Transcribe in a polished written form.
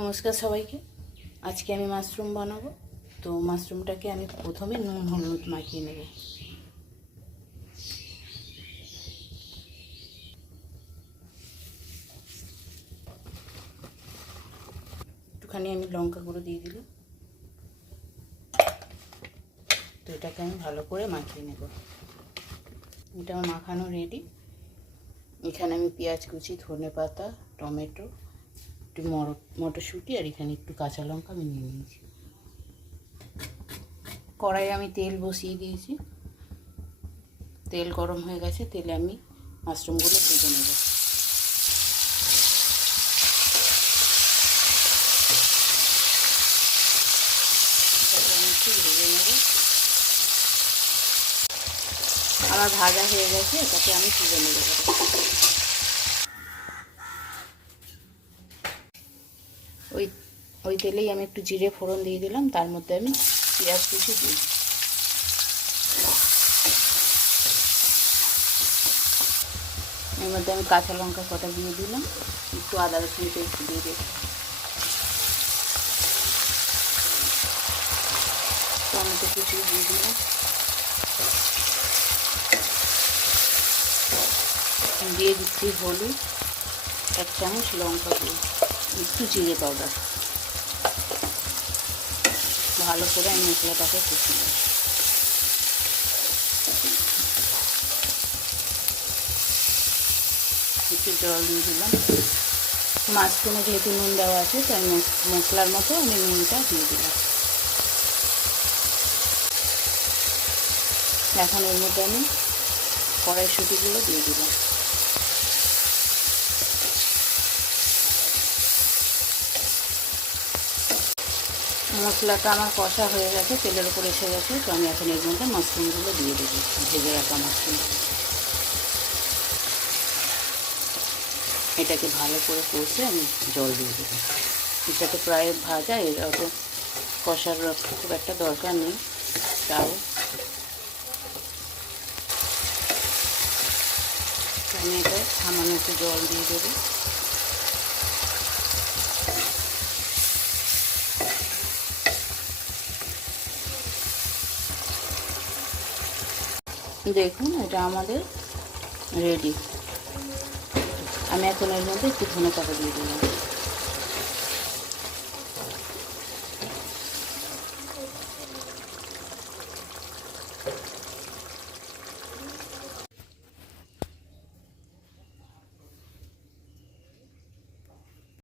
নমস্কার সবাইকে। আজকে আমি মাশরুম বানাবো। তো মাশরুমটাকে আমি প্রথমে নুন হলুদ মাখিয়ে নেব। একটুখানি আমি লঙ্কা গুঁড়ো দিয়ে দিলাম। তো এটাকে আমি ভালো করে মাখিয়ে নেব। এটা আমার মাখানো রেডি। এখানে আমি পেঁয়াজ কুচি, ধনেপাতা, টমেটো, একটু মটরশুঁটি আর এখানে একটু কাঁচা লঙ্কা আমি নিয়ে নিয়েছি। কড়াইয়ে আমি তেল বসিয়ে দিয়েছি। তেল গরম হয়ে গেছে। তেলে আমি মাশরুমগুলো ভেজে নেব। এটাকে আমি একটু ভেজে নেব। আমার ভাজা হয়ে গেছে। এটাকে আমি তুলে নেব। ওই তেলেই আমি একটু জিরে ফোড়ন দিয়ে দিলাম। তার মধ্যে আমি পেঁয়াজ কুচি দিই। এর মধ্যে আমি কাঁচা লঙ্কা কটা দিয়ে দিলাম। একটু আদা রসুন পেস্ট দিয়ে দিই। টমেটো কুচি দিয়ে দিলাম। দিয়ে দিচ্ছি হলুদ, 1 চামচ লঙ্কা দিয়ে, একটু জিরে পাউডার। ভালো করে আমি মশলাটাকে কষে নেব। একটু জল দিয়ে দিলাম। মাশরুমে যেহেতু নুন দেওয়া আছে তাই মশলার মতো আমি নুনটা দিয়ে দিলাম। এখন এর মধ্যে আমি কড়াইশুঁটিগুলো দিয়ে দিলাম। মশলাটা আমার কষা হয়ে গেছে, তেলের উপর এসে গেছে। তো আমি এখন এর মধ্যে মাশরুমগুলো দিয়ে দেবো, ভেজে রাখা মাশরুম। এটাকে ভালো করে কষে আমি জল দিয়ে দেবো। এটাতে প্রায় ভাজা, এটা তো কষার খুব একটা দরকার নেই। তাও আমি এটা সামান্য একটু জল দিয়ে দেবো। দেখুন এটা আমাদের রেডি। আমি এখন এর মধ্যে একটু ধনেপাতা দিয়ে দিলাম।